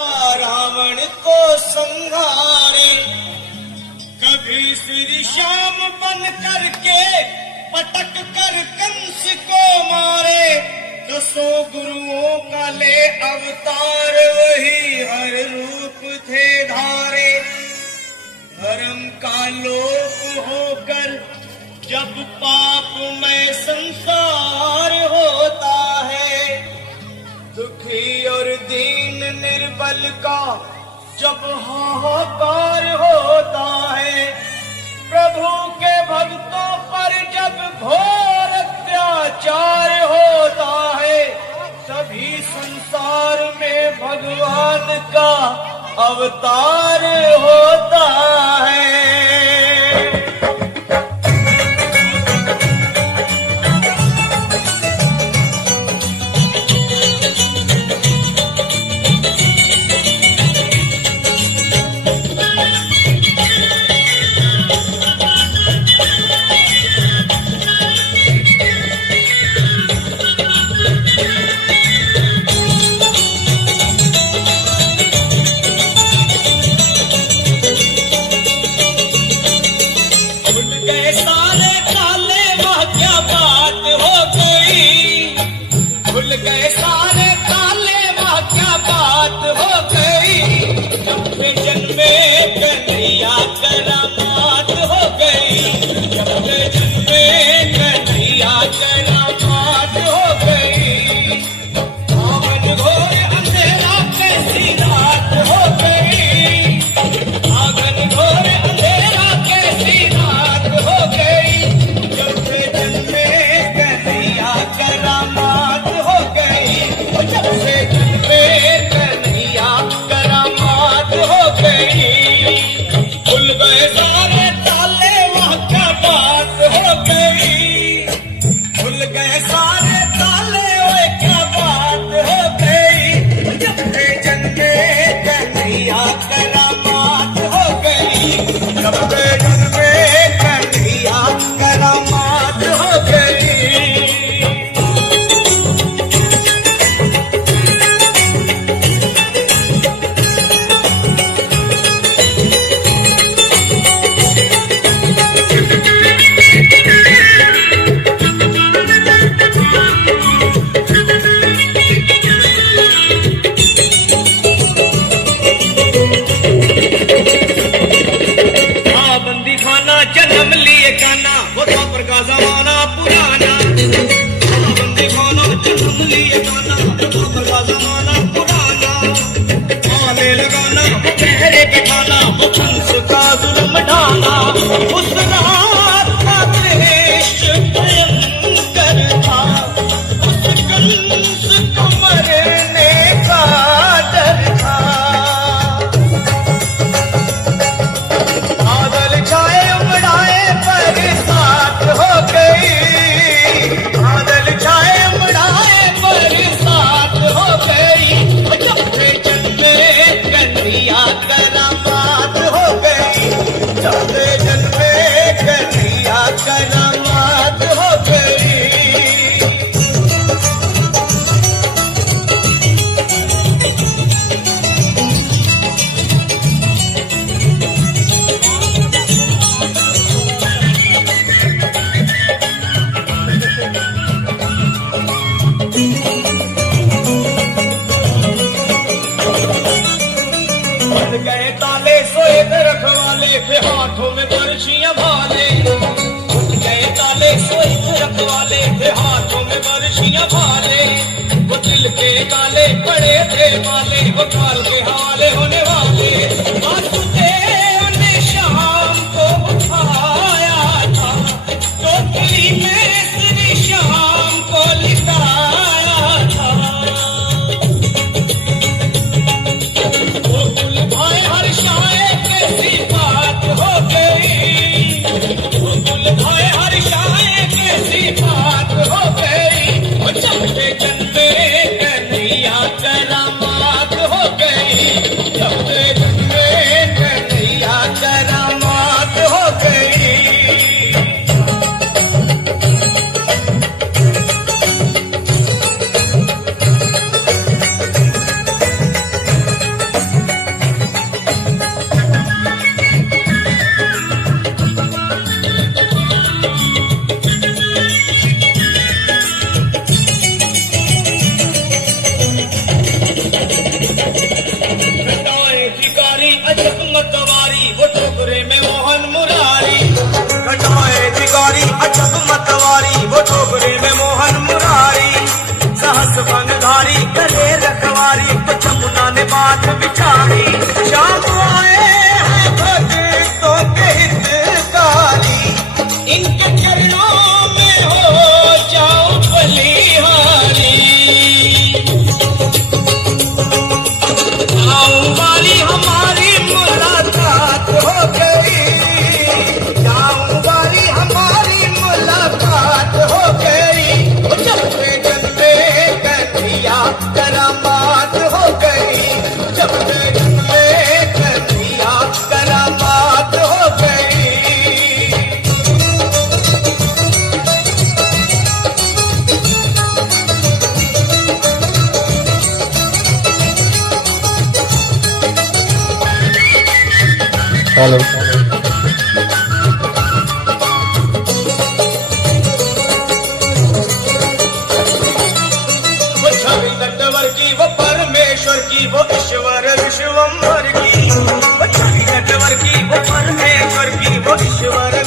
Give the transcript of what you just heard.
रावण को संहारे, कभी श्री श्याम बन करके पटक कर कंस को मारे। दसों गुरुओं का ले अवतार, वही हर रूप थे धारे। धर्म का लोप होकर जब पाप में संसार होता है, दुखी और दीन निर्बल का जब हाहाकार होता है, प्रभु के भक्तों पर जब घोर अत्याचार होता है, तभी संसार में भगवान का अवतार होता है। खुल गए सारे ताले, वह क्या बात हो गई। जन्मे जन्मे कन्हैया करामात हो गई, जन्मे जन्मे कन्हैया करामात हो गई। आंगन घोर अंधेरा कैसी रात हो गई, आंगन घोर अंधेरा कैसी रात हो गई। जन्मे जन्मे कन्हैया करामात हो गई, जन्मे जन्मे कन्हैया करामात हो गई। खुल गए सारे ताले, वह क्या बात हो गई। खुल गए सारे ताले, वह क्या बात हो गई। जन्मे जन्मे कन्हैया करामात हो गई, जन्मे जन्मे कन्हैया करामात हो गई। जन्म लिए काना, वो द्वापर का जमाना पुराना। बंदी खाना जन्म लिए काना, द्वापर का जमाना पुराना। आने लगाना वो पहरे के खाना, वो कंस का जुल्म ढाना। उस रात का दृश्य भयंकर था, उस कंस को मरने का डर था। बादल छाए उमड़ाए बरसात हो गई, बादल छाए उमड़ाए बरसात हो गई। जन्मे जन्मे कन्हैया करामात हो गई, जन्मे जन्मे कन्हैया करामात हो गई। बन गए ताले सोए रखवाले, फिर हाथों में बरछियां भाले। बन गए ताले सोए रखवाले, फिर हाथों में बरछियां भाले। वो दिल के काले पड़े थे माले, वो काल के हवाले होने वाले। वासुदेव ने शाम को उठाया था, टोकरी में श्री श्याम को लिटाया था। भाई हर्षाए कैसी बात हो गई, भाई हर्षाए कैसी बात हो गई। जन्मे जन्मे कन्हैया करामात हो गई। घटाए भिखारी अजब मतवारी वो ठोकरे में मोहन मुरारी घटाए भिखारी अजब मतवारी वो ठोकरे में मोहन मुरारी सहस बनधारी गले रखवारी तो जमुना ने बात बिचारी शाम आए हैं भक्तों के हितकारी इनके चरणों में हो जाओ बलिहारी जाऊं वाली हमारी मुलाकात हो गई जाऊं वाली हमारी मुलाकात हो गई जन्मे जन्मे कन्हैया करामात हो गई जन्मे जन्मे कन्हैया करामात हो गई हेलो वो छवि नटवर की वो परमेश्वर की वो ईश्वर विश्वम्भर की वो छवि नटवर की वो परमेश्वर की वो ईश्वर